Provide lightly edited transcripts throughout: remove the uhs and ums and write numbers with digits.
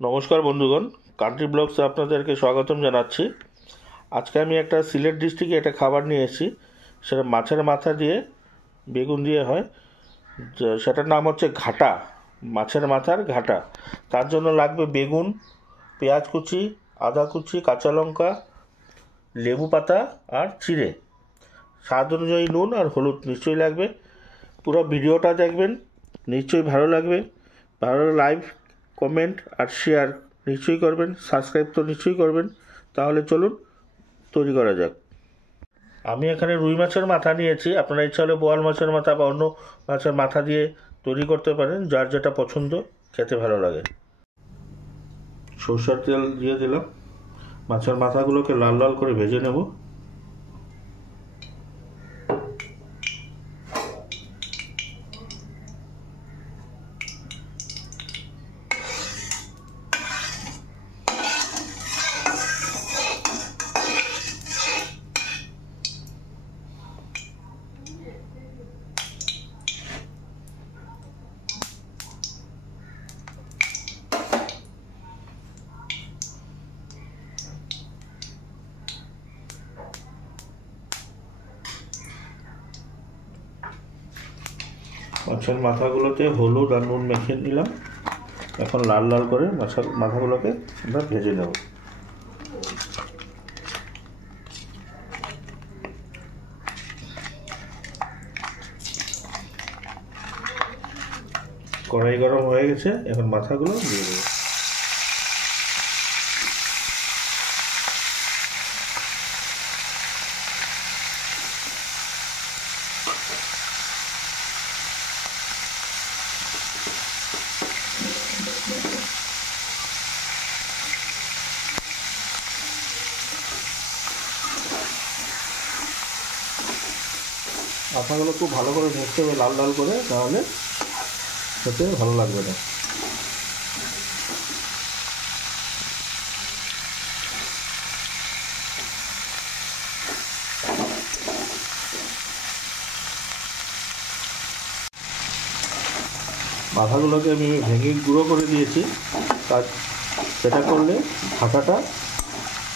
নমস্কার বন্ধুগণ, কান্ট্রি ব্লগসে আপনাদেরকে স্বাগতম জানাচ্ছি। আজকে আমি একটা সিলেট ডিস্ট্রিক্টে একটা খাবার নিয়ে এসেছি। সেটা মাছের মাথা দিয়ে বেগুন দিয়ে হয়। সেটার নাম হচ্ছে ঘাটা, মাছের মাথার ঘাটা। তার জন্য লাগবে বেগুন, পেঁয়াজ কুচি, আদা কুচি, কাঁচা লঙ্কা, লেবু পাতা আর চিড়ে, স্বাদ অনুযায়ী নুন আর হলুদ নিশ্চয়ই লাগবে। পুরো ভিডিওটা দেখবেন, নিশ্চয়ই ভালো লাগবে। ভালো লাইক, কমেন্ট আর শেয়ার নিশ্চয়ই করবেন, সাবস্ক্রাইব তো নিশ্চয়ই করবেন। তাহলে চলুন তৈরি করা যাক। আমি এখানে রুই মাছের মাথা নিয়েছি। আপনারা ইচ্ছা হলে বোয়াল মাছের মাথা বা অন্য মাছের মাথা দিয়ে তৈরি করতে পারেন, যার যেটা পছন্দ, খেতে ভালো লাগে। সরষের তেল দিয়ে দিলাম। মাছের মাথাগুলোকে লাল লাল করে ভেজে নেব। মাছের মাথাগুলোতে হলুদ আর নুন মেখে নিলাম। এখন লাল লাল করে মাছের মাথাগুলোকে আমরা ভেজে নেব। কড়াই গরম হয়ে গেছে, এখন মাথাগুলো দিয়ে দেবো। মাথাগুলো খুব ভালো করে ভেজতে হবে, লাল লাল করে, তাহলে খেতে ভালো লাগবে না। মাথাগুলোকে আমি ভেঙে গুঁড়ো করে দিয়েছি। তার সেটা করলে ঘাটাটা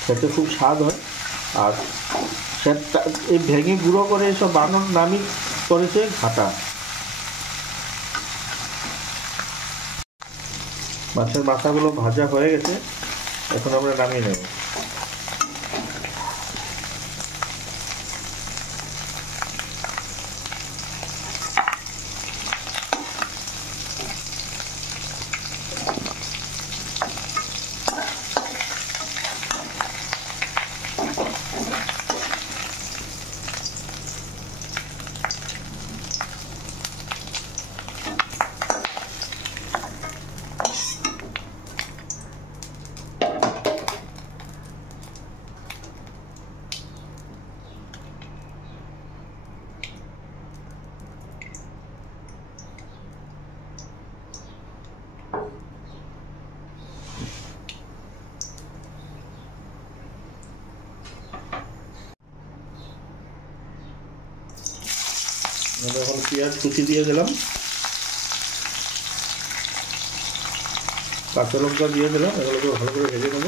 খেতে খুব স্বাদ হয়। আর সেটা এই ভেঙে গুঁড়ো করে সব বানানোর নামই করেছে ঘাটা। মাছের মাথাগুলো ভাজা হয়ে গেছে, এখন আমরা নামিয়ে নেব। এখন পেঁয়াজ কুচি দিয়ে দিলাম, কাঁচা লঙ্কা দিয়ে দিলাম। এগুলোকে ভালো করে ভেজে নেব।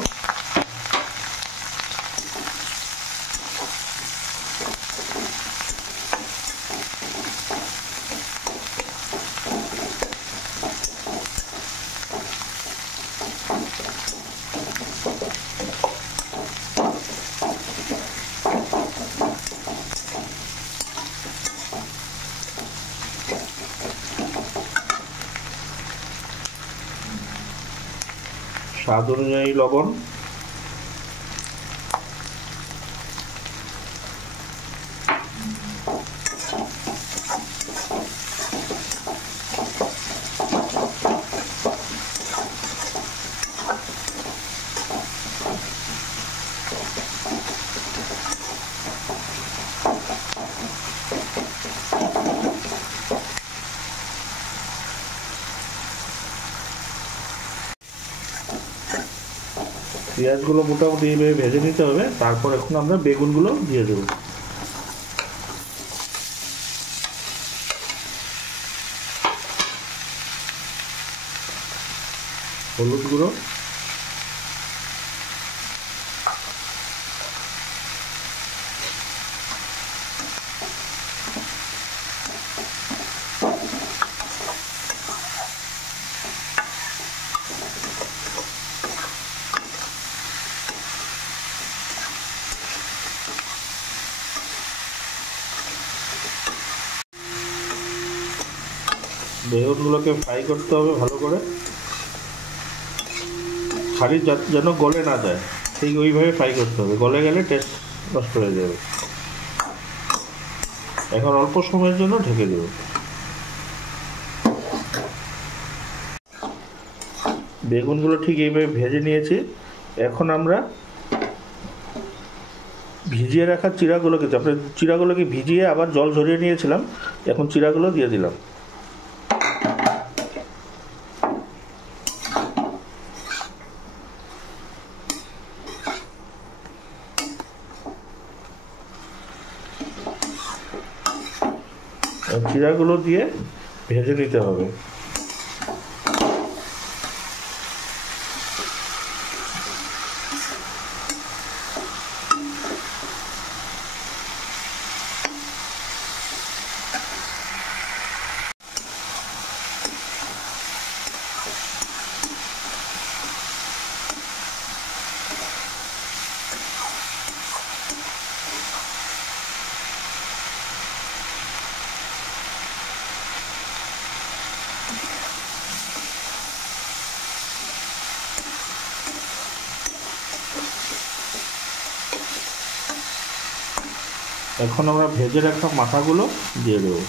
স্বাদ অনুযায়ী লবণ, পেঁয়াজগুলো মোটামুটি এইভাবে ভেজে নিতে হবে। তারপর এখন আমরা বেগুনগুলো দিয়ে দেবো। হলুদ গুঁড়ো, বেগুনগুলোকে ফ্রাই করতে হবে ভালো করে, খালি যেন গলে না যায়, ঠিক ওইভাবে ফ্রাই করতে হবে। গলে গেলে টেস্ট নষ্ট হয়ে যাবে। এখন অল্প সময়ের জন্য ঢেকে দেব। বেগুনগুলো ঠিক এইভাবে ভেজে নিয়েছি। এখন আমরা ভিজিয়ে রাখা চিড়াগুলোকে, তারপরে চিড়াগুলোকে ভিজিয়ে আবার জল ঝরিয়ে নিয়েছিলাম, এখন চিড়াগুলো দিয়ে দিলাম। চিড়াগুলো দিয়ে ভেজে নিতে হবে। এখন আমরা ভেজে রাখা মাথাগুলো দিয়ে দেবো।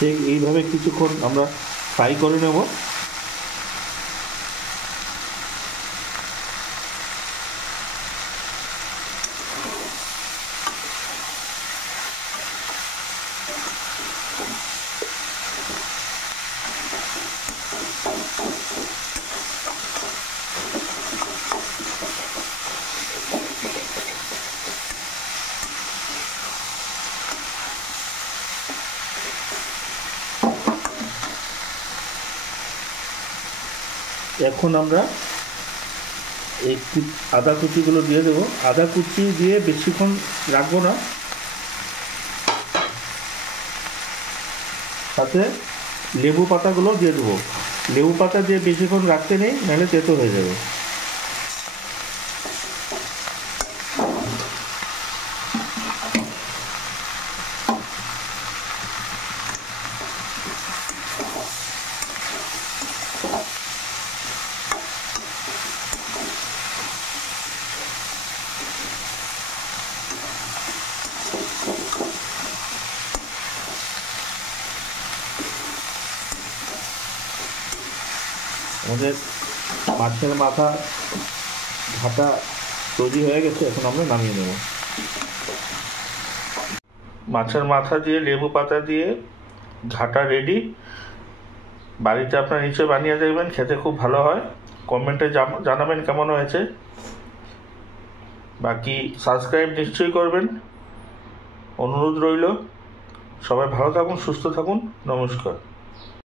ঠিক এইভাবে কিছুক্ষণ আমরা ফ্রাই করে নেব। এখন আমরা এই আদা কুচিগুলো দিয়ে দেবো। আদা কুচি দিয়ে বেশিক্ষণ রাখবো না, সাথে লেবু পাতাগুলো দিয়ে দেবো। লেবু পাতা দিয়ে বেশিক্ষণ রাখতে নেই, নাহলে তেতো হয়ে যাবে। আমাদের মাছের মাথা ঘাটা তৈরি হয়ে গেছে, এখন আমরা নামিয়ে নেব। মাছের মাথা দিয়ে লেবু পাতা দিয়ে ঘাটা রেডি। বাড়িতে আপনার নিশ্চয়ই বানিয়ে দেখবেন, খেতে খুব ভালো হয়। কমেন্টে জানাবেন কেমন হয়েছে। বাকি সাবস্ক্রাইব নিশ্চয়ই করবেন, অনুরোধ রইল। সবাই ভালো থাকুন, সুস্থ থাকুন। নমস্কার।